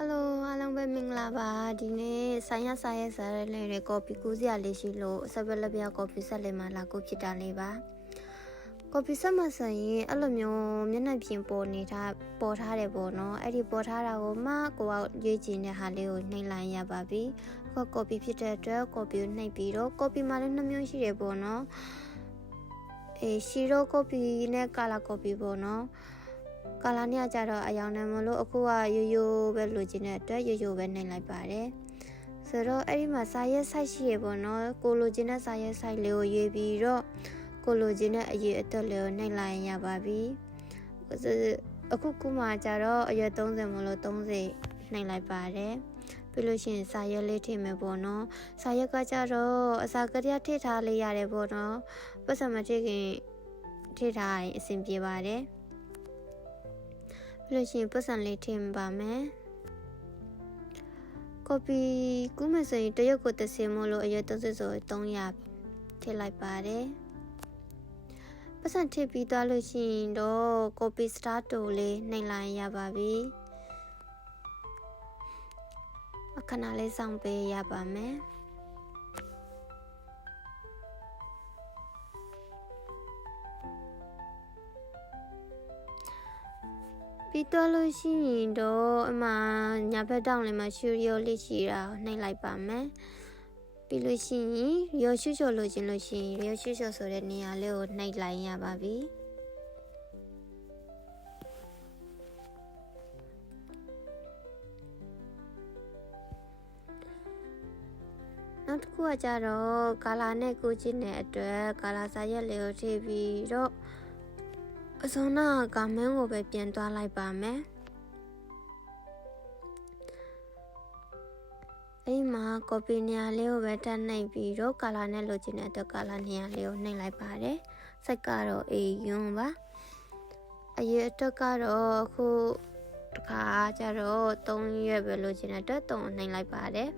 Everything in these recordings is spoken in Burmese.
Hello အားလုံးပဲမင်္ဂလာပါဒီနေ့ဆိုင်ရစားရဲစားရဲလေးတွေကော်ဖီကူးစရာလေးရှိလို့အစပလက်ပြကော်ဖီဆက်လေးမှလာကိုဖြစ်တာလေးပါကော်ဖီဆက်မှဆိုရင်အဲ့လိုမျိုးမျက်နှာပြင်ပေါ်ထားတယ်ပေါ့နော်အဲ့ဒီပေါ်ထားတာကိုမှကိုကရွေးချင်တဲ့ဟာလေးကိုနှိမ့်လိုက်ရပါပြီအခုကော်ဖီဖြစ်တဲ့အတွက်ကော်ဖီကိုနှိပ်ပြီးတော့ကော်ဖီမှာလည်း2မျိုးရှိတယ်ပေါ့နော်ရှီရိုကော်ဖီနဲ့ကာလာကော်ဖီပေါ့နော်ကာလာနဲ့ကြတော့အယောင်နေမလို့အခုကရိုးရိုးပဲလိုချင်တဲ့အတွက်ရိုးရိုးပဲနှိမ့်လိုက်ပါတယ်ဆိုတော့အဲ့ဒီမှာစာရဲ site ရှိရပေါ့နော်ကိုလိုချင်တဲ့စာရဲ site လေးကိုရွေးပြီးတော့ကိုလိုချင်တဲ့အရေးအတွက်လေးကိုနှိမ့်လိုက်ရပါပြီအခုခုမှကြတော့အရွယ်30မလို့30နှိမ့်လိုက်ပါတယ်ပြီးလို့ရှိရင်စာရဲလေးထည့်မယ်ပေါ့နော်စာရဲကကြတော့အစာကတည်းကထည့်ထားလေးရတယ်ပေါ့နော်ပတ်စံမထည့်ခင်ထည့်ထားရင်အဆင်ပြေပါတယ်ပြီးလို့ရှိရင်ပတ်စံလေးထည့်ပါမယ်ကော်ပီကူးမယ်ဆိုရင်တရုတ်ကို30မို့လို့အရွယ်30ဆို300ထည့်လိုက်ပါတယ်ပတ်စံထည့်ပြီးသွားလို့ရှိရင်တော့ကော်ပီစတာတိုလေးနှိမ့်လိုက်ရပါပြီအခဏလေးစောင့်ပေးရပါမယ်ပြီးတော့လို့ရှိရင်တော့အမှညာဘက်တောင်းလေးမှာရှူရီယိုလေးရှိတာနှိမ့်လိုက်ပါမယ်ပြီးလို့ရှိရင်ရောရှူချော်လို့ခြင်းလို့ရှိရင်ရောရှူချော်ဆိုတဲ့နေရာလေးကိုနှိမ့်လိုက်ရပါပြီနောက်တစ်ခုကကြတော့ကာလာနဲ့ကိုချင်းတဲ့အတွက်ကာလာစာရက်လေးကိုထည့်ပြီးတော့အစုံနာကမန်းကိုပဲပြန်သွားလိုက်ပါမယ်အဲ့မှာကော်ပီနေရာလေးကိုပဲထပ်နှိပ်ပြီးတော့ကာလာနဲ့လိုချင်တဲ့အတွက်ကာလာနေရာလေးကိုနှိပ်လိုက်ပါတယ်စိတ်ကတော့အေးယွန်းပါအရေးအတွက်ကတော့အခုတစ်ခါကျတော့3ရွက်ပဲလိုချင်တဲ့အတွက်3နှိပ်လိုက်ပါတယ်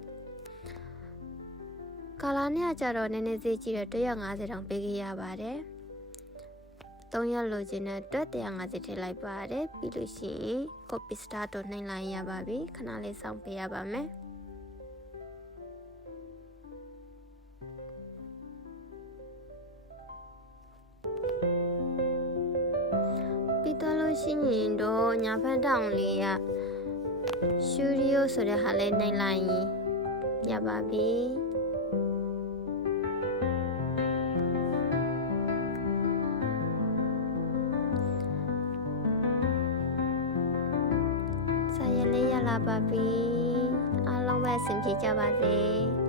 ကာလာနဲ့ကျတော့နည်းနည်းဈေးကြီးတော့150တောင်ပေးခဲ့ရပါတယ်3ရက်လိုချင်တဲ့အတွက်150ထည့်လိုက်ပါတယ်ပြီးလို့ရှိရင် copy start တော့နှိမ့်လိုက်ရပါပြီခဏလေးစောင့်ပေးရပါမယ်ပြီးတော့လို့ရှိရင်တော့ညာဖက်တောင်လေးက studio ဆိုတဲ့ဟာလေးနှိမ့်လိုက်ရင်ရပါပြီလာပါပြီအားလုံးပဲအဆင်ပြေကြပါစေ